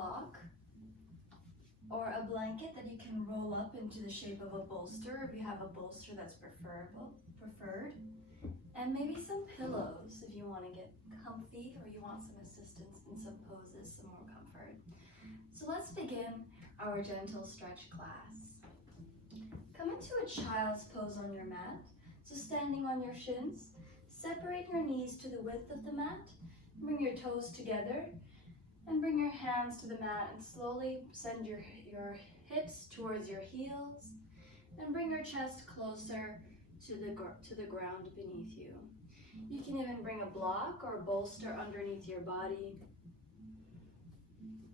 block or a blanket that you can roll up into the shape of a bolster if you have a bolster that's preferred. And maybe some pillows if you want to get comfy or you want some assistance in some poses, some more comfort. So let's begin our gentle stretch class. Come into a child's pose on your mat. So standing on your shins, separate your knees to the width of the mat, bring your toes together, and bring your hands to the mat and slowly send your hips towards your heels and bring your chest closer to the ground beneath you. You can even bring a block or a bolster underneath your body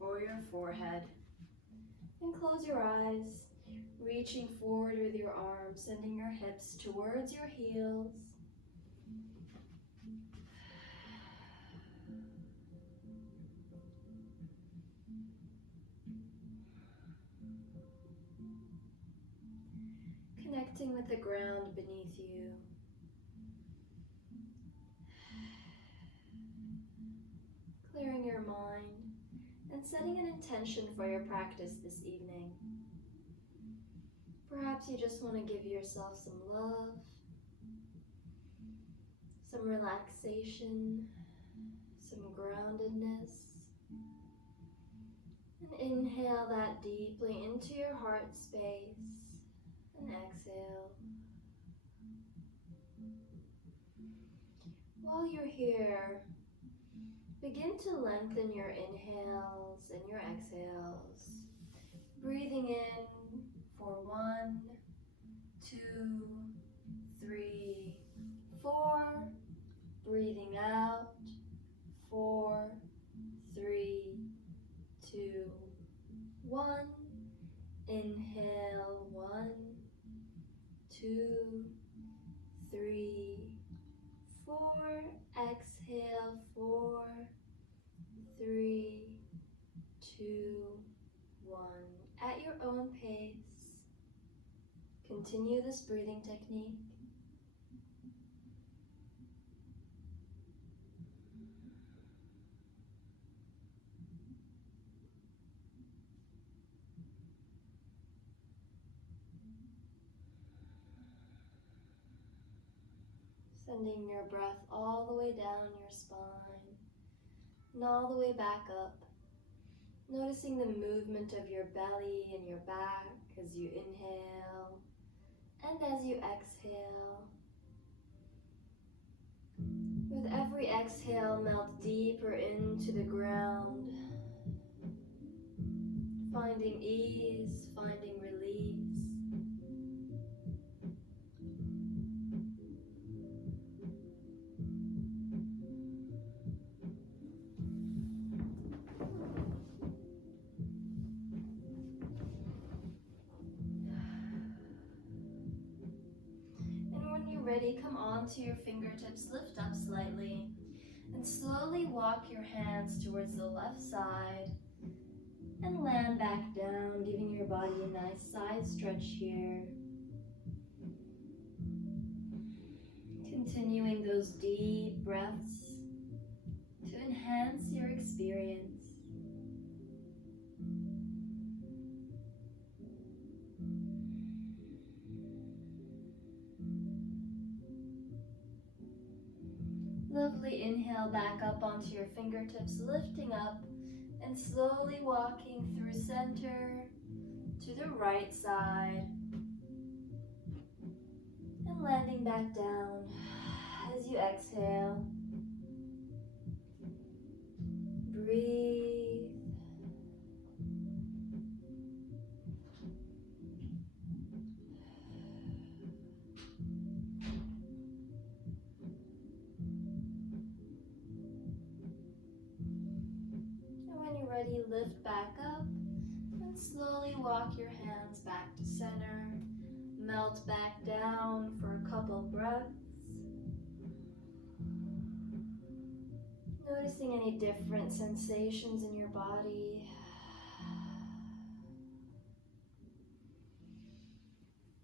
or your forehead. And close your eyes, reaching forward with your arms, sending your hips towards your heels. Connecting with the ground beneath you. Clearing your mind and setting an intention for your practice this evening. Perhaps you just want to give yourself some love, some relaxation, some groundedness. And inhale that deeply into your heart space and exhale. While you're here, begin to lengthen your inhales and your exhales, breathing in for 1, 2, 3, 4, breathing out, 4, 3, 2, 1, inhale, 1, 2, 3, 4, exhale, 4, 3, 2, 1. At your own pace, continue this breathing technique. Sending your breath all the way down your spine and all the way back up. Noticing the movement of your belly and your back as you inhale and as you exhale. With every exhale, melt deeper into the ground, finding ease, finding release. Ready, come onto your fingertips, lift up slightly, and slowly walk your hands towards the left side and land back down, giving your body a nice side stretch here. Continuing those deep breaths to enhance your experience. Lovely, inhale back up onto your fingertips, lifting up and slowly walking through center to the right side and landing back down as you exhale. Breathe. Ready, lift back up and slowly walk your hands back to center. Melt back down for a couple breaths. Noticing any different sensations in your body.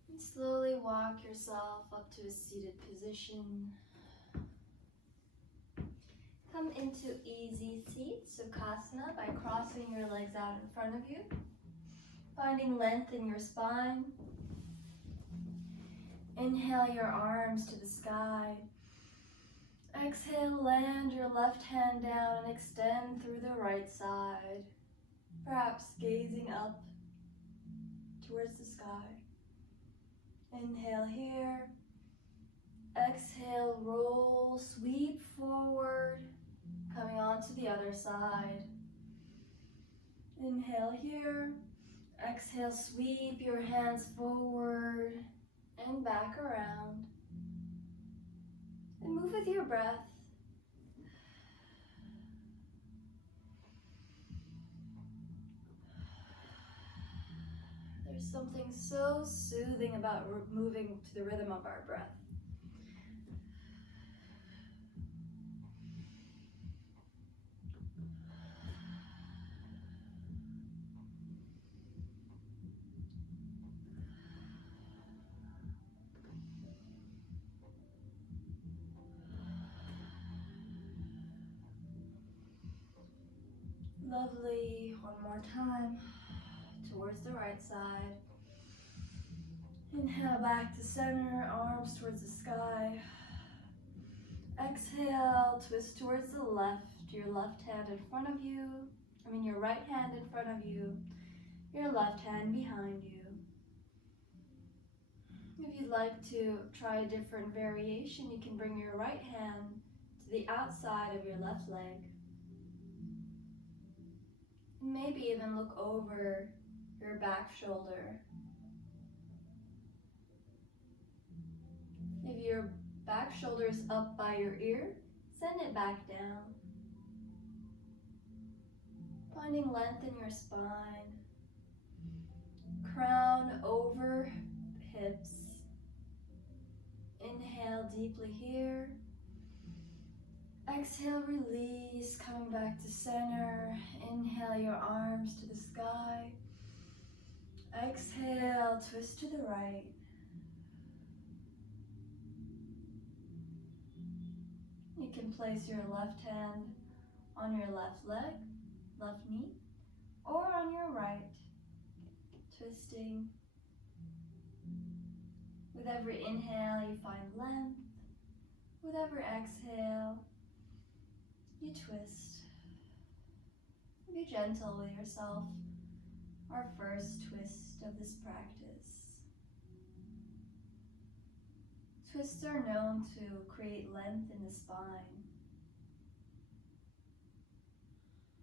And slowly walk yourself up to a seated position. Come into easy seat, Sukhasana, by crossing your legs out in front of you, finding length in your spine. Inhale your arms to the sky. Exhale, land your left hand down and extend through the right side, perhaps gazing up towards the sky. Inhale here. Exhale, roll, sweep forward, coming on to the other side. Inhale here. Exhale, sweep your hands forward and back around. And move with your breath. There's something so soothing about moving to the rhythm of our breath. Lovely. One more time. Towards the right side. Inhale back to center, arms towards the sky. Exhale, twist towards the left, your left hand in front of you. Your right hand in front of you, your left hand behind you. If you'd like to try a different variation, you can bring your right hand to the outside of your left leg. And maybe even look over your back shoulder. If your back shoulder is up by your ear, send it back down. Finding length in your spine. Crown over hips. Inhale deeply here. Exhale, release, coming back to center. Inhale your arms to the sky. Exhale, twist to the right. You can place your left hand on your left leg, left knee, or on your right, twisting. With every inhale, you find length. With every exhale, you twist. Be gentle with yourself. Our first twist of this practice. Twists are known to create length in the spine.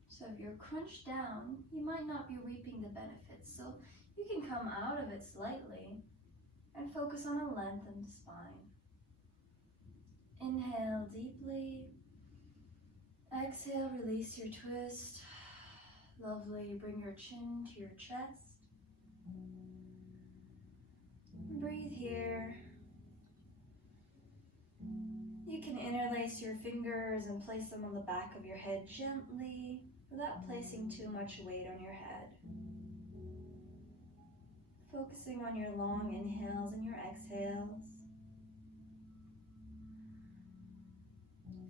So if you're crunched down, you might not be reaping the benefits. So you can come out of it slightly and focus on a lengthened spine. Inhale deeply. Exhale, release your twist. Lovely. Bring your chin to your chest. Breathe here. You can interlace your fingers and place them on the back of your head gently without placing too much weight on your head. Focusing on your long inhales and your exhales.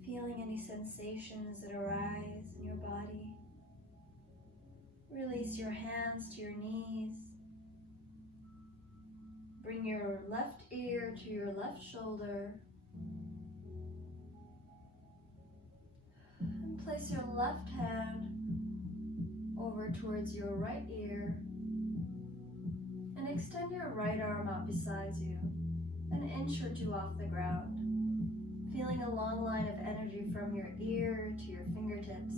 Feeling any sensations that arise in your body. Release your hands to your knees. Bring your left ear to your left shoulder. And place your left hand over towards your right ear. And extend your right arm out beside you, an inch or two off the ground. Feeling a long line of energy from your ear to your fingertips.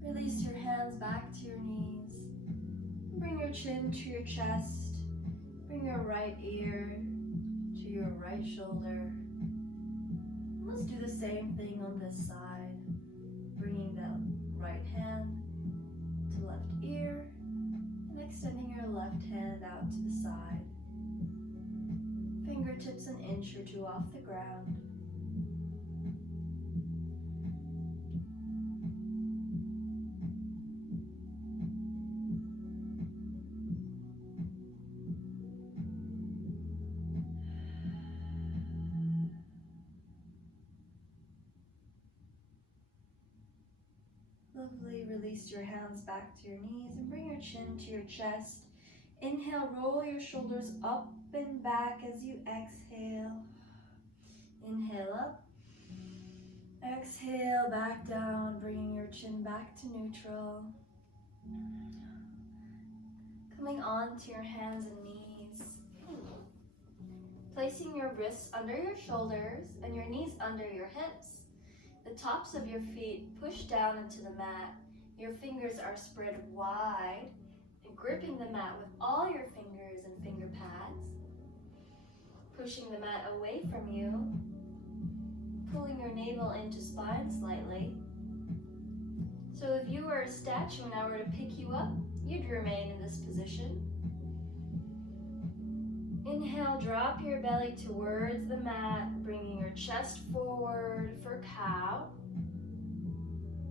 Release your hands back to your knees. Bring your chin to your chest. Bring your right ear to your right shoulder. Let's do the same thing on this side. Bringing the right hand to left ear and extending your left hand out to the side. Fingertips an inch or two off the ground. Lovely. Release your hands back to your knees and bring your chin to your chest. Inhale, roll your shoulders up and back as you exhale. Inhale up. Exhale, back down, bringing your chin back to neutral. Coming onto your hands and knees. Placing your wrists under your shoulders and your knees under your hips. The tops of your feet push down into the mat. Your fingers are spread wide and gripping the mat with all your fingers and finger pads. Pushing the mat away from you. Pulling your navel into spine slightly. So if you were a statue and I were to pick you up, you'd remain in this position. Inhale, drop your belly towards the mat, bringing your chest forward for cow.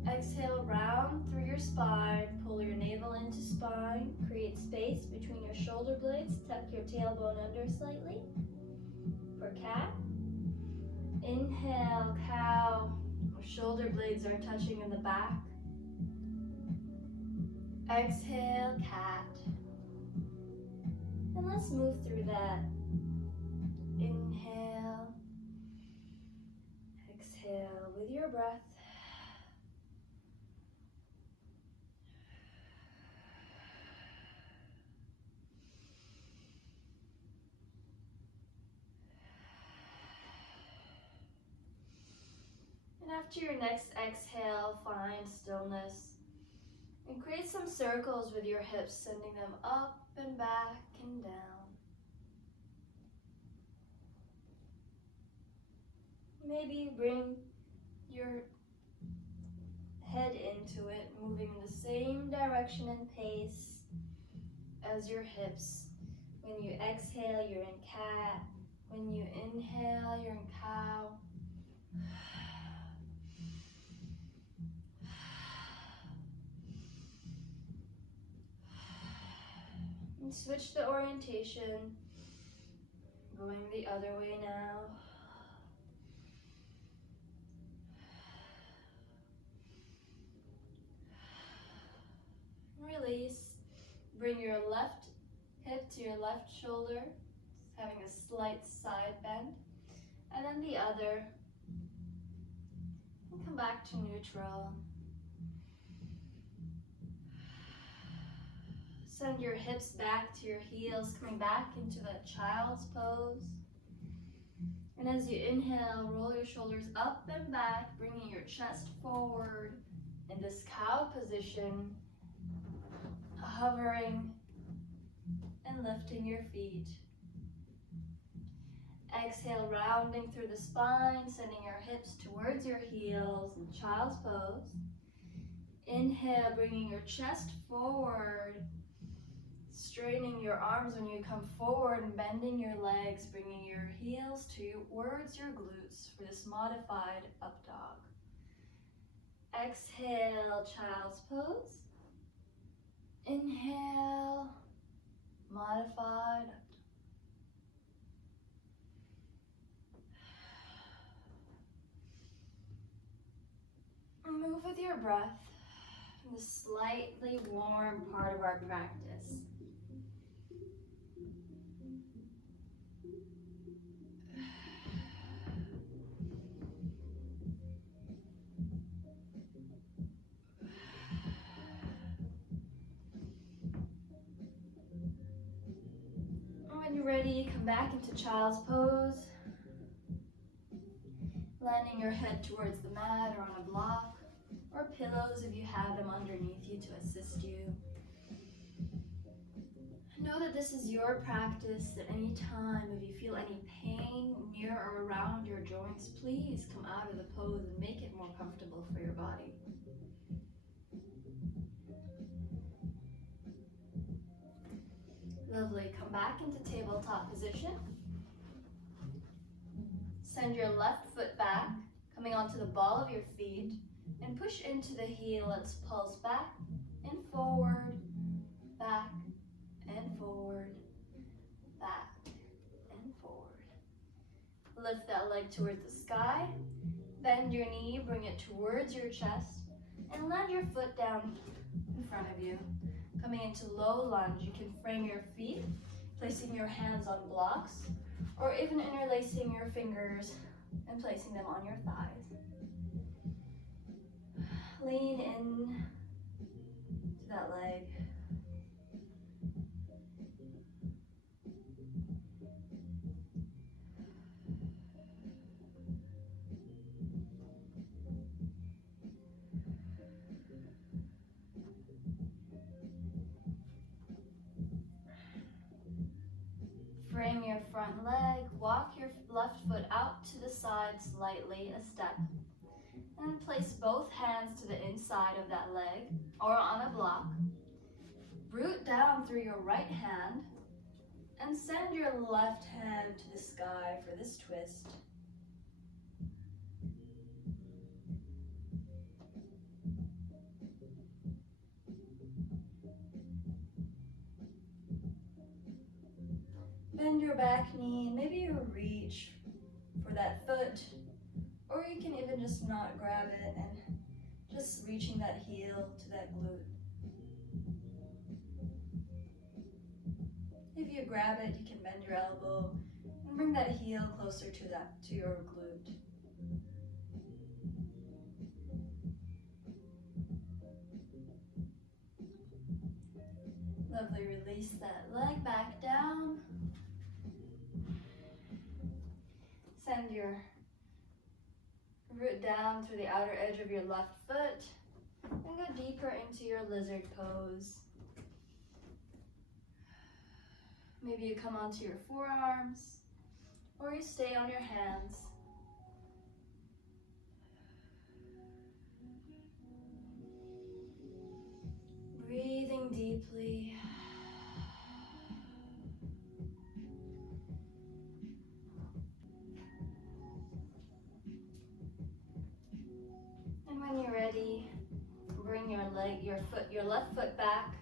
Exhale, round through your spine, pull your navel into spine, create space between your shoulder blades, tuck your tailbone under slightly for cat. Inhale, cow, your shoulder blades are touching in the back. Exhale, cat. And let's move through that. Inhale, exhale with your breath. And after your next exhale, find stillness. And create some circles with your hips, sending them up and back and down. Maybe bring your head into it, moving in the same direction and pace as your hips. When you exhale, you're in cat. When you inhale, you're in cow. And switch the orientation, going the other way now. Release. Bring your left hip to your left shoulder, having a slight side bend. And then the other. And come back to neutral. Send your hips back to your heels, coming back into that child's pose. And as you inhale, roll your shoulders up and back, bringing your chest forward in this cow position, hovering and lifting your feet. Exhale, rounding through the spine, sending your hips towards your heels in child's pose. Inhale, bringing your chest forward, straightening your arms when you come forward and bending your legs, bringing your heels towards your glutes for this modified up dog. Exhale, child's pose. Inhale, modified up dog. Move with your breath in the slightly warm part of our practice. When you're ready, come back into child's pose. Landing your head towards the mat or on a block, or pillows if you have them underneath you to assist you. Know that this is your practice. At any time, if you feel any pain near or around your joints, please come out of the pose and make it more comfortable for your body. Lovely. Come back into tabletop position. Send your left foot back, coming onto the ball of your feet, and push into the heel. Let's pulse back and forward, back and forward, back and forward. Lift that leg towards the sky. Bend your knee, bring it towards your chest. And land your foot down in front of you. Coming into low lunge, you can frame your feet, placing your hands on blocks, or even interlacing your fingers and placing them on your thighs. Lean in to that leg. Frame your front leg, walk your left foot out to the side slightly, a step, and place both hands to the inside of that leg or on a block. Root down through your right hand and send your left hand to the sky for this twist. Bend your back knee, and maybe you reach for that foot, or you can even just not grab it and just reaching that heel to that glute. If you grab it, you can bend your elbow and bring that heel closer to your glute. Lovely, release that leg back down. Send your root down through the outer edge of your left foot and go deeper into your lizard pose. Maybe you come onto your forearms or you stay on your hands. Breathing deeply. And when you're ready, bring your left foot back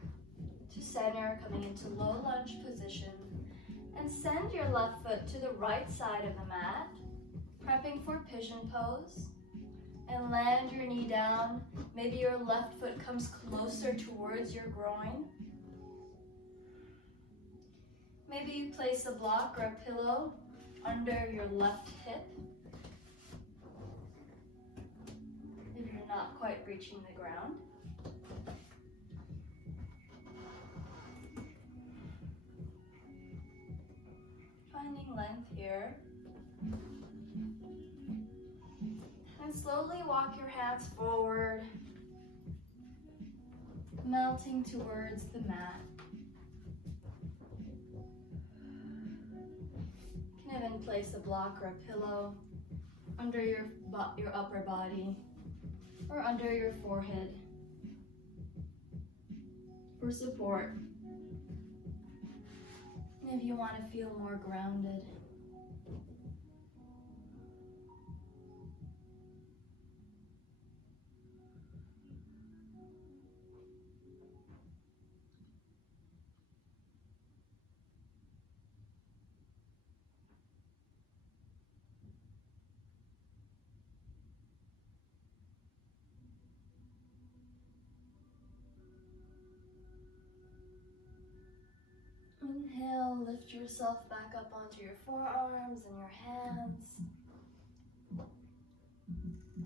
to center, coming into low lunge position. And send your left foot to the right side of the mat, prepping for pigeon pose. And land your knee down. Maybe your left foot comes closer towards your groin. Maybe you place a block or a pillow under your left hip if you're not quite reaching the ground. Finding length here. And slowly walk your hands forward, melting towards the mat. You can even place a block or a pillow under your upper body or under your forehead for support. And if you want to feel more grounded. Inhale, lift yourself back up onto your forearms and your hands.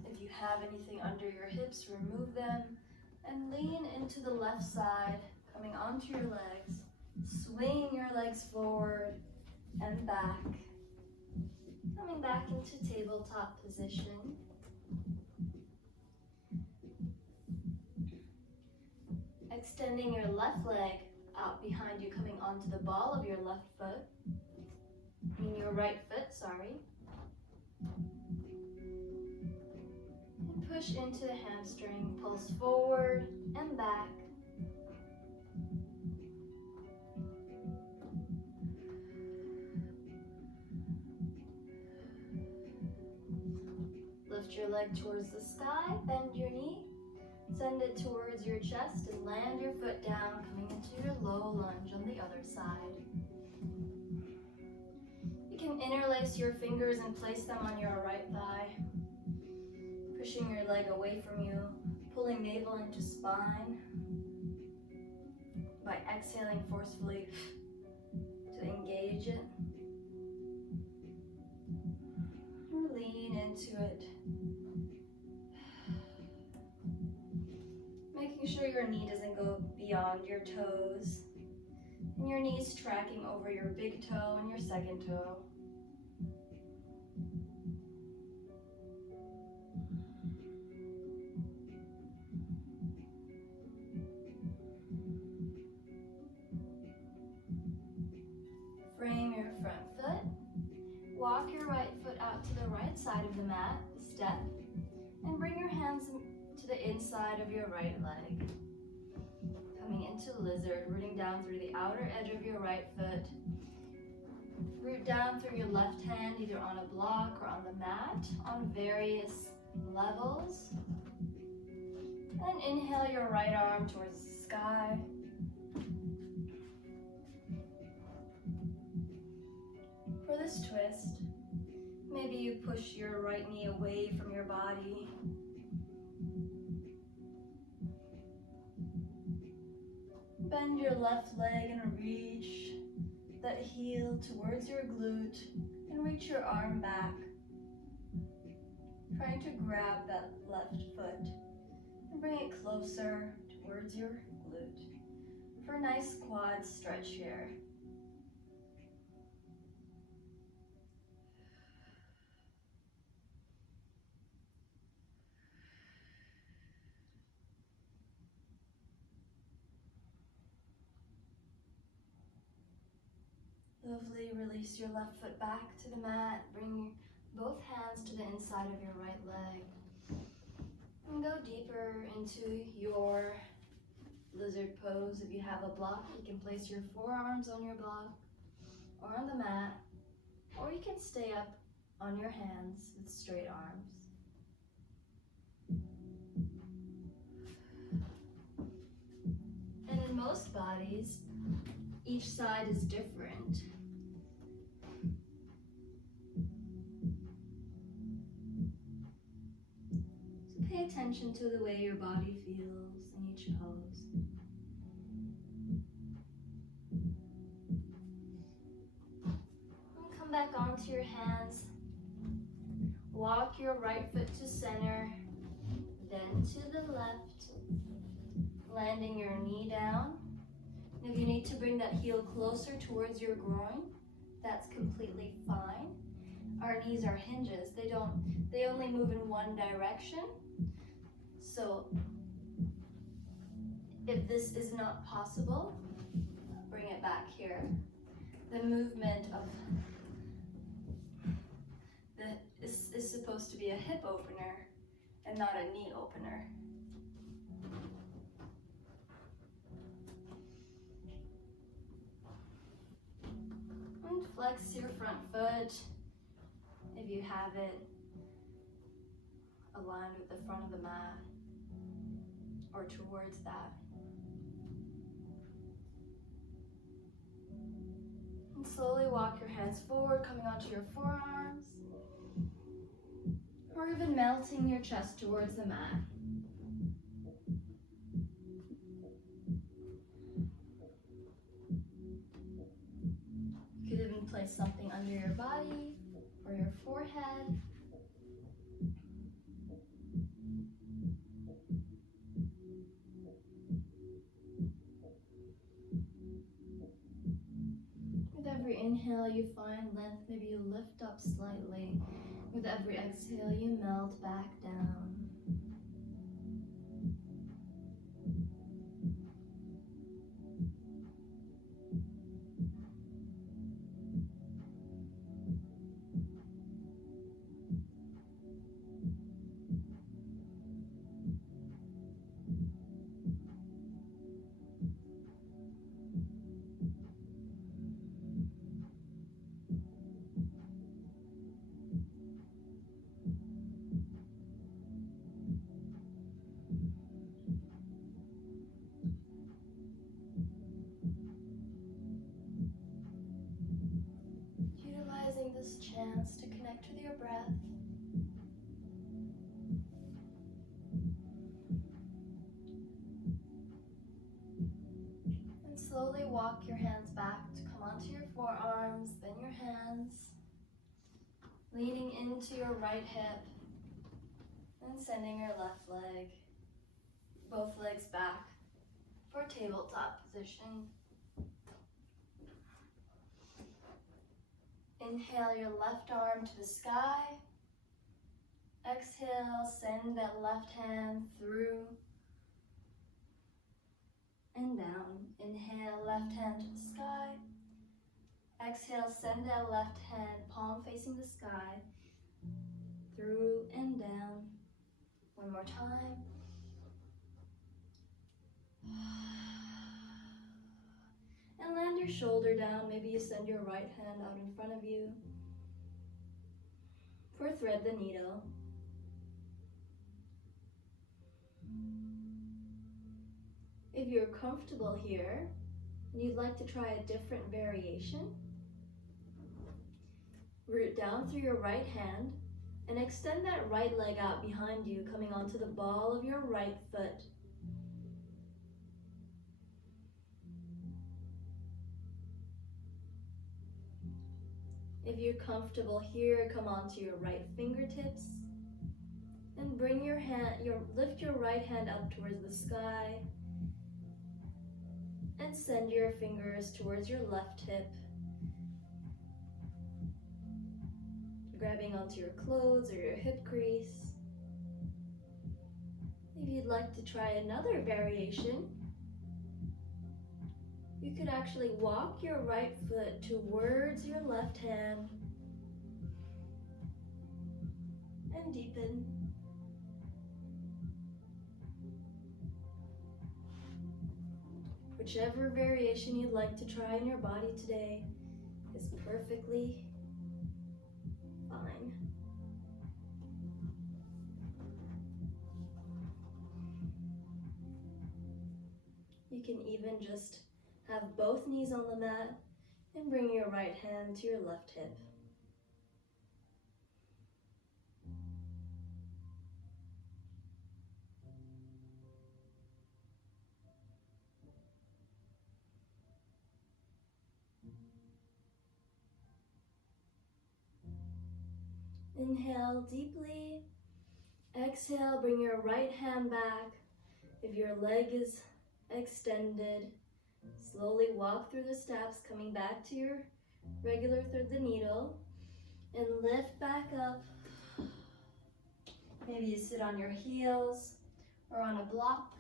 If you have anything under your hips, remove them and lean into the left side, coming onto your legs. Swing your legs forward and back. Coming back into tabletop position. Extending your left leg out behind you, coming onto the ball of your left foot. Your right foot, sorry. And push into the hamstring, pulse forward and back. Lift your leg towards the sky, bend your knee. Send it towards your chest and land your foot down, coming into your low lunge on the other side. You can interlace your fingers and place them on your right thigh. pushing your leg away from you, pulling navel into spine by exhaling forcefully to engage it. Lean into it. Making sure your knee doesn't go beyond your toes. And your knees tracking over your big toe and your second toe. Frame your front foot. Walk your right foot out to the right side of the mat, step, and bring your hands to the inside of your right leg. Coming into lizard, rooting down through the outer edge of your right foot. Root down through your left hand, either on a block or on the mat, on various levels. And inhale your right arm towards the sky. For this twist, maybe you push your right knee away from your body. Bend your left leg and reach that heel towards your glute and reach your arm back. Trying to grab that left foot and bring it closer towards your glute for a nice quad stretch here. Lovely, release your left foot back to the mat. Bring both hands to the inside of your right leg. And go deeper into your lizard pose. If you have a block, you can place your forearms on your block or on the mat, or you can stay up on your hands with straight arms. And in most bodies, each side is different. So pay attention to the way your body feels in each pose. And come back onto your hands. Walk your right foot to center, then to the left, landing your knee down. If you need to bring that heel closer towards your groin, that's completely fine. Our knees are hinges. They only move in one direction. So if this is not possible, bring it back here. The movement of is supposed to be a hip opener and not a knee opener. And flex your front foot if you have it aligned with the front of the mat or towards that. And slowly walk your hands forward, coming onto your forearms, or even melting your chest towards the mat. You could even place something under your body or your forehead. With every inhale, you find length. Maybe you lift up slightly. With every exhale, you melt back down. Utilizing this chance to connect with your breath. slowly walk your hands back to come onto your forearms, then your hands. Leaning into your right hip and sending your left leg, both legs back for tabletop position. Inhale your left arm to the sky. Exhale, send that left hand through and down. Inhale, left hand to the sky. Exhale, send that left hand, palm facing the sky, through and down. One more time. And land your shoulder down. Maybe you send your right hand out in front of you for thread the needle. If you're comfortable here and you'd like to try a different variation, root down through your right hand and extend that right leg out behind you, coming onto the ball of your right foot. If you're comfortable here, come onto your right fingertips and bring your hand, lift your right hand up towards the sky and send your fingers towards your left hip, grabbing onto your clothes or your hip crease. If you'd like to try another variation, you could actually walk your right foot towards your left hand and deepen. Whichever variation you'd like to try in your body today is perfectly fine. You can even just have both knees on the mat and bring your right hand to your left hip. Inhale deeply. Exhale, bring your right hand back. If your leg is extended, slowly walk through the steps, coming back to your regular thread the needle, and lift back up. Maybe you sit on your heels or on a block.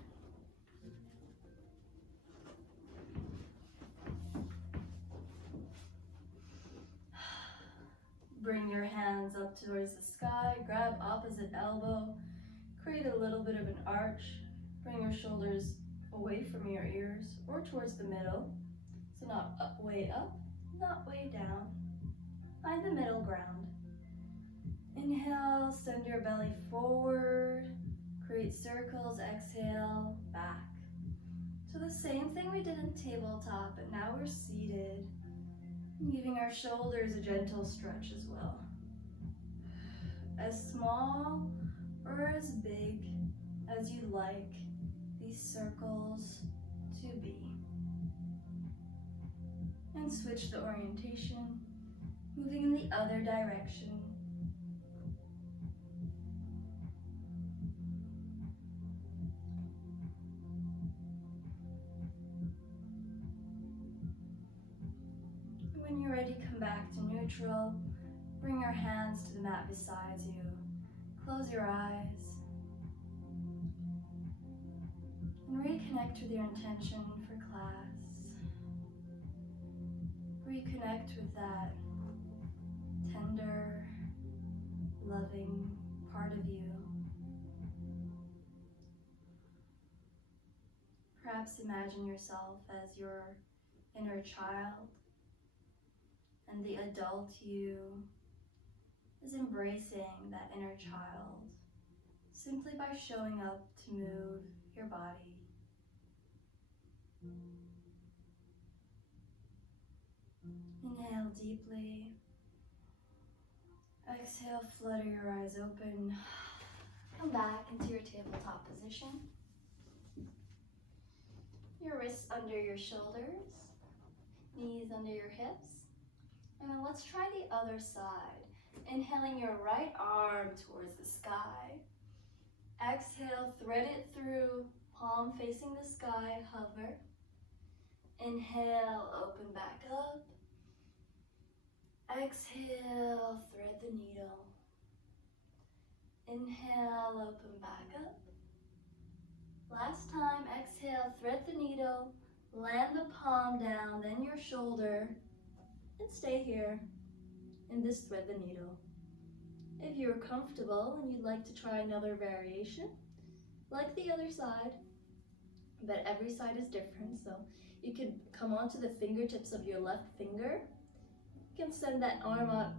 Bring your hands up towards the sky, grab opposite elbow, create a little bit of an arch. Bring your shoulders away from your ears or towards the middle. So not way up, not way down. Find the middle ground. Inhale, send your belly forward, create circles, exhale, back. So the same thing we did in tabletop, but now we're seated. Giving our shoulders a gentle stretch as well. As small or as big as you like these circles to be. And switch the orientation, moving in the other direction. When you're ready, come back to neutral. Bring your hands to the mat beside you. Close your eyes. And reconnect with your intention for class. Reconnect with that tender, loving part of you. Perhaps imagine yourself as your inner child, and the adult you is embracing that inner child simply by showing up to move your body. Inhale deeply. Exhale, flutter your eyes open. Come back into your tabletop position. Your wrists under your shoulders, knees under your hips. And then let's try the other side. Inhaling your right arm towards the sky. Exhale, thread it through, palm facing the sky, hover. Inhale, open back up. Exhale, thread the needle. Inhale, open back up. Last time, exhale, thread the needle, land the palm down, then your shoulder, and stay here, and just thread the needle. If you're comfortable and you'd like to try another variation, like the other side, but every side is different, so you could come onto the fingertips of your left finger. You can send that arm up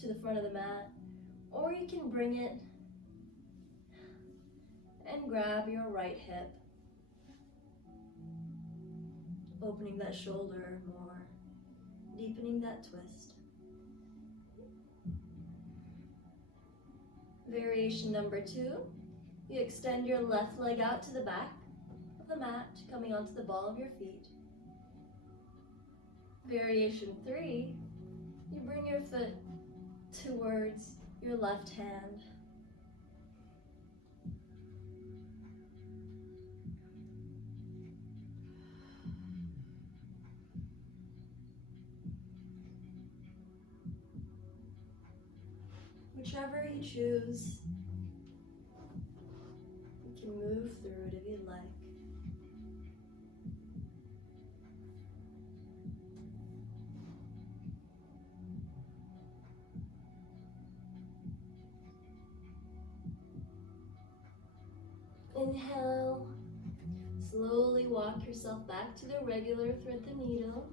to the front of the mat, or you can bring it and grab your right hip, opening that shoulder more, deepening that twist. Variation number 2, you extend your left leg out to the back of the mat, coming onto the ball of your feet. Variation 3, you bring your foot towards your left hand. Whichever you choose, you can move through it if you'd like. Inhale, slowly walk yourself back to the regular thread the needle.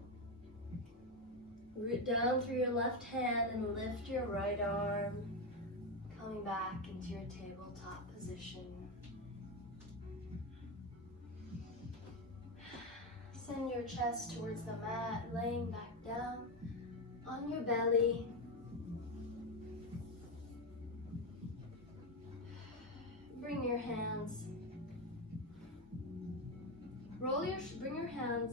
Root down through your left hand and lift your right arm, coming back into your tabletop position. Send your chest towards the mat, laying back down on your belly. Bring your hands. Bring your hands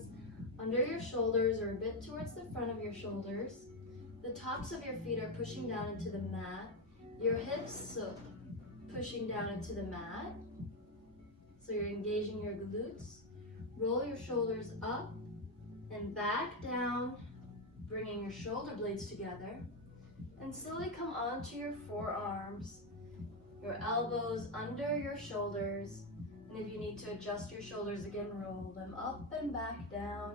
under your shoulders or a bit towards the front of your shoulders. The tops of your feet are pushing down into the mat. Your hips pushing down into the mat. So you're engaging your glutes. Roll your shoulders up and back down, bringing your shoulder blades together. And slowly come onto your forearms, your elbows under your shoulders. And if you need to adjust your shoulders again, roll them up and back down.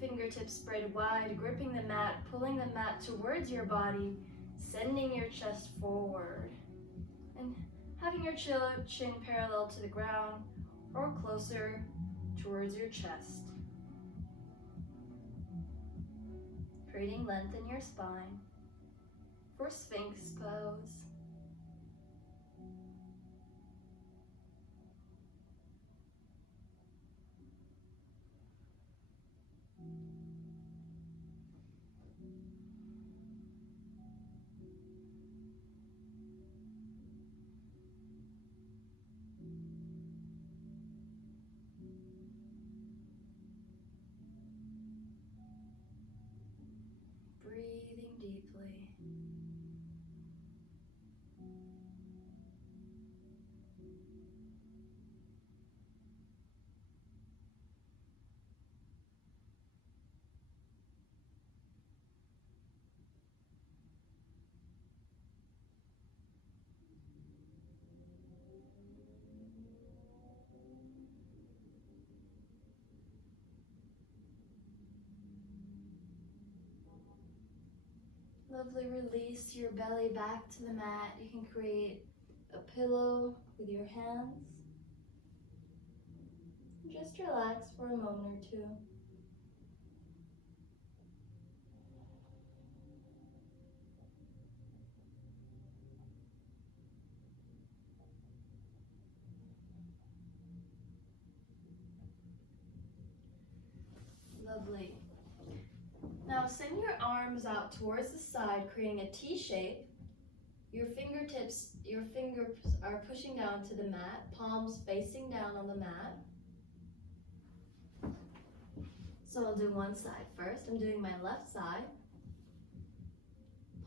Fingertips spread wide, gripping the mat, pulling the mat towards your body, sending your chest forward. And having your chin parallel to the ground or closer towards your chest. Creating length in your spine for Sphinx Pose. Breathing deeply. Lovely, release your belly back to the mat. You can create a pillow with your hands. Just relax for a moment or two. Lovely. Now send your arms out towards the side, creating a T shape. Your fingers are pushing down to the mat, palms facing down on the mat. So I'll do one side first. I'm doing my left side.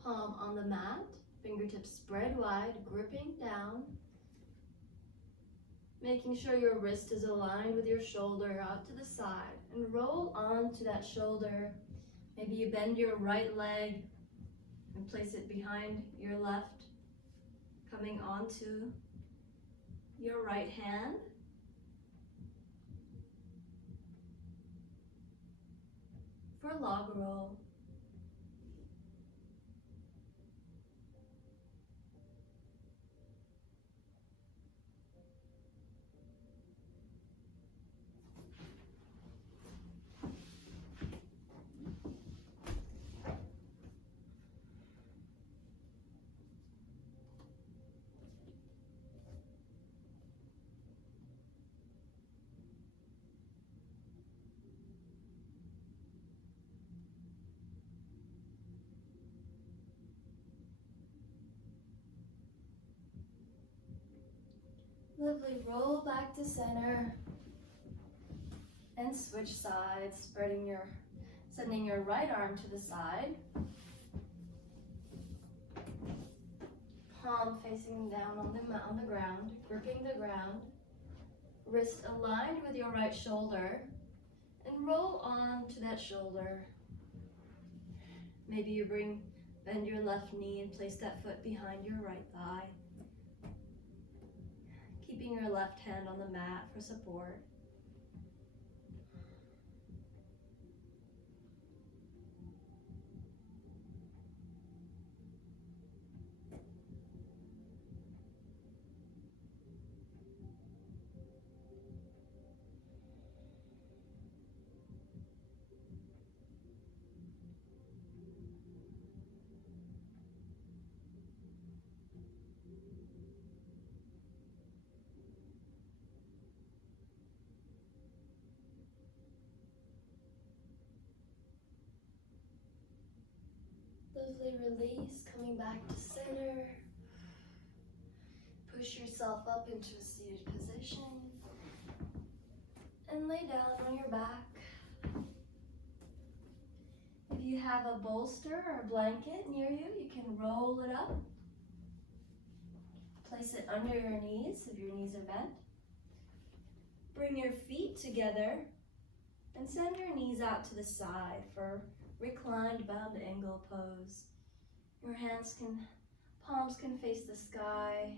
Palm on the mat, fingertips spread wide, gripping down. Making sure your wrist is aligned with your shoulder out to the side. And roll onto that shoulder. Maybe you bend your right leg and place it behind your left, coming onto your right hand. For log roll. Lovely, roll back to center and switch sides, sending your right arm to the side. Palm facing down on the ground, gripping the ground. Wrist aligned with your right shoulder and roll on to that shoulder. Maybe you bend your left knee and place that foot behind your right thigh. Keeping your left hand on the mat for support. Lovely, release, coming back to center. Push yourself up into a seated position and lay down on your back. If you have a bolster or a blanket near you, you can roll it up. Place it under your knees if your knees are bent. Bring your feet together and send your knees out to the side for reclined bound angle pose. Your palms can face the sky.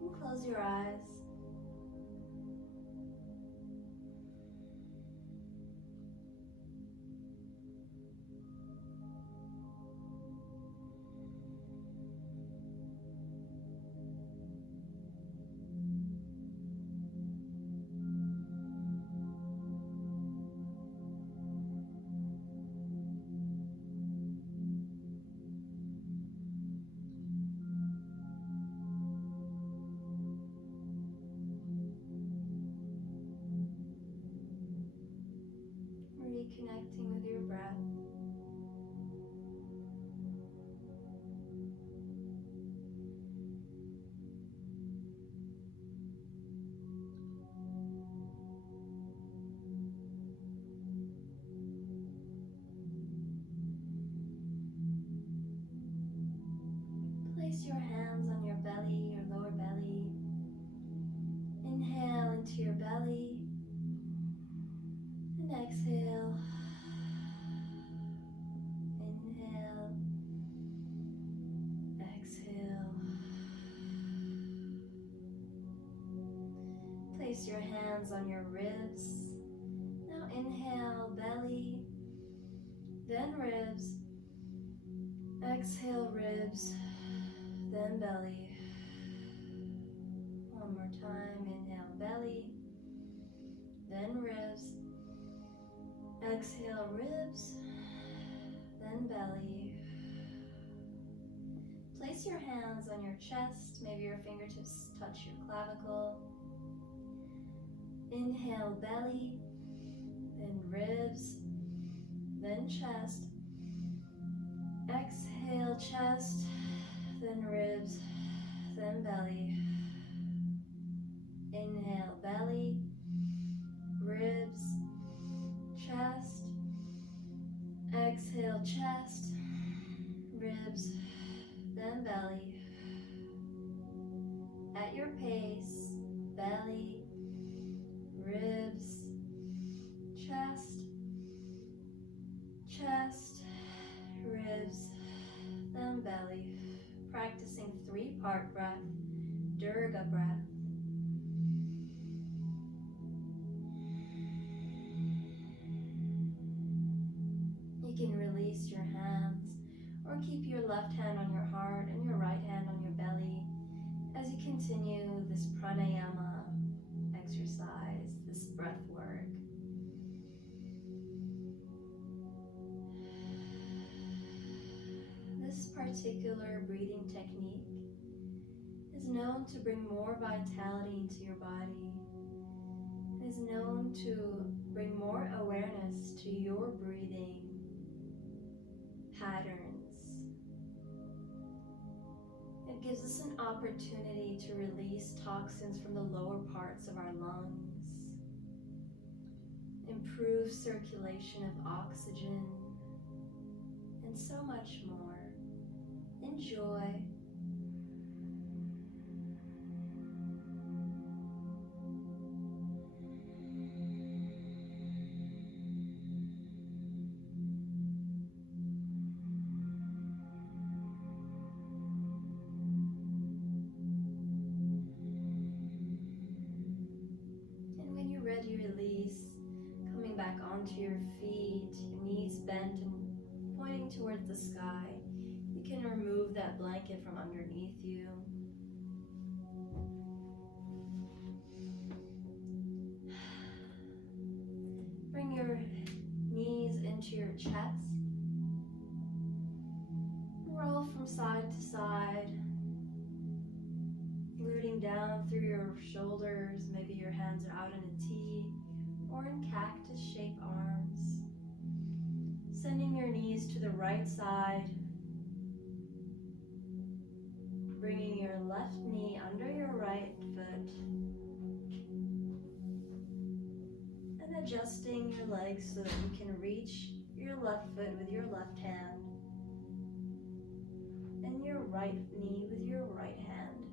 And close your eyes. Reconnecting with your breath. Place your hands on your belly, your lower belly. Inhale into your belly. And exhale. Inhale. Exhale. Place your hands on your ribs. Now inhale, belly, then ribs. Exhale, ribs, then belly. One more time, inhale, belly, then ribs. Exhale, ribs, then belly. Place your hands on your chest. Maybe your fingertips touch your clavicle. Inhale, belly, then ribs, then chest. Exhale, chest, then ribs, then belly. Inhale, belly, ribs, your pace, belly, ribs, chest, ribs, then belly. Practicing 3-part breath, Durga breath. You can release your hands or keep your left hand on your heart and your right hand on your belly as you continue this pranayama exercise, this breath work. This particular breathing technique is known to bring more vitality into your body. It is known to bring more awareness to your breathing patterns. It gives us an opportunity to release toxins from the lower parts of our lungs, improve circulation of oxygen, and so much more. Enjoy. Release, coming back onto your feet, your knees bent and pointing towards the sky. You can remove that blanket from underneath you. Bring your knees into your chest. Roll from side to side, rooting down through your shoulders. Maybe your hands are out in a T or in cactus-shaped arms. Sending your knees to the right side. Bringing your left knee under your right foot. And adjusting your legs so that you can reach your left foot with your left hand. And your right knee with your right hand.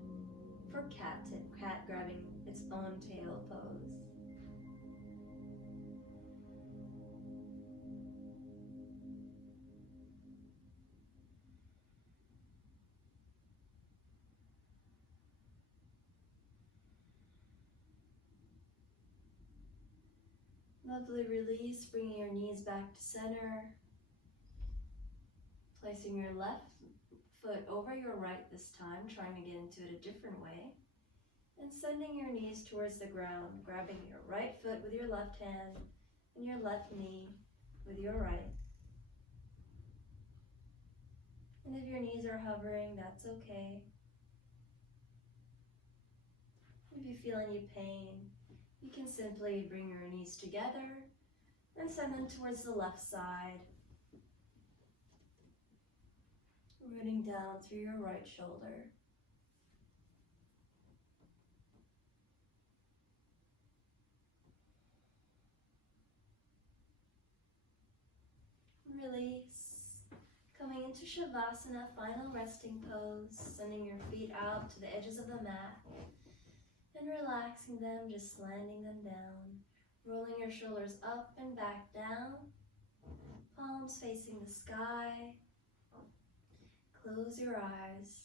For cat grabbing its own tail pose. Lovely release, bringing your knees back to center. Placing your left foot over your right this time, trying to get into it a different way. And sending your knees towards the ground, grabbing your right foot with your left hand and your left knee with your right. And if your knees are hovering, that's okay. If you feel any pain, you can simply bring your knees together and send them towards the left side, rooting down through your right shoulder. Release. Coming into Savasana, final resting pose, sending your feet out to the edges of the mat and relaxing them, just landing them down. Rolling your shoulders up and back down, palms facing the sky. Close your eyes.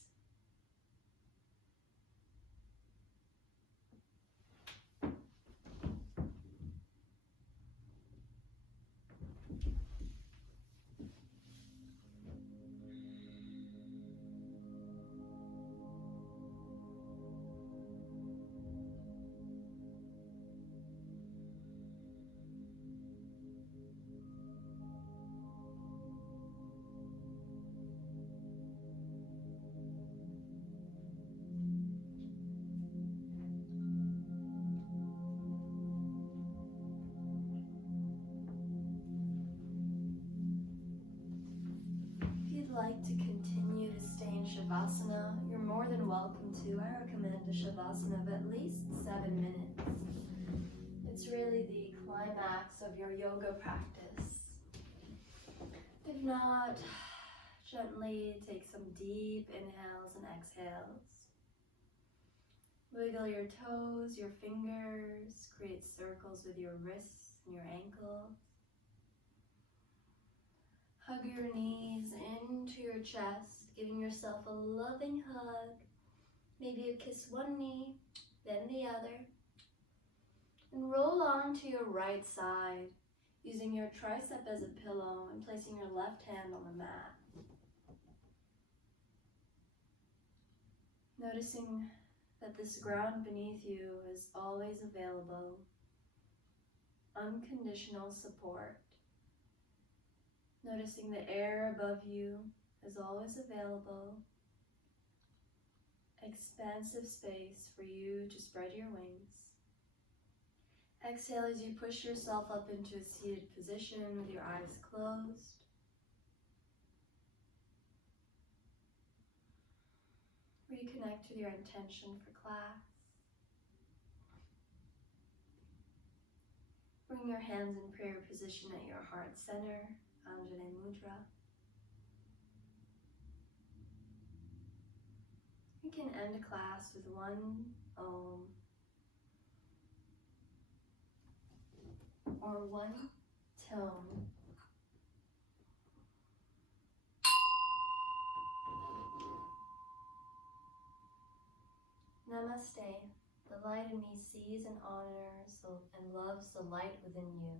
Like to continue to stay in Savasana, you're more than welcome to. I recommend a Savasana of at least 7 minutes. It's really the climax of your yoga practice. If not, gently take some deep inhales and exhales. Wiggle your toes, your fingers, create circles with your wrists and your ankles. Hug your knees into your chest, giving yourself a loving hug. Maybe you kiss one knee, then the other. And roll on to your right side, using your tricep as a pillow and placing your left hand on the mat. Noticing that this ground beneath you is always available. Unconditional support. Noticing the air above you is always available. Expansive space for you to spread your wings. Exhale as you push yourself up into a seated position with your eyes closed. Reconnect with your intention for class. Bring your hands in prayer position at your heart center, Anjali Mudra. We can end class with one Om or one tone. Namaste. The light in me sees and honors and loves the light within you.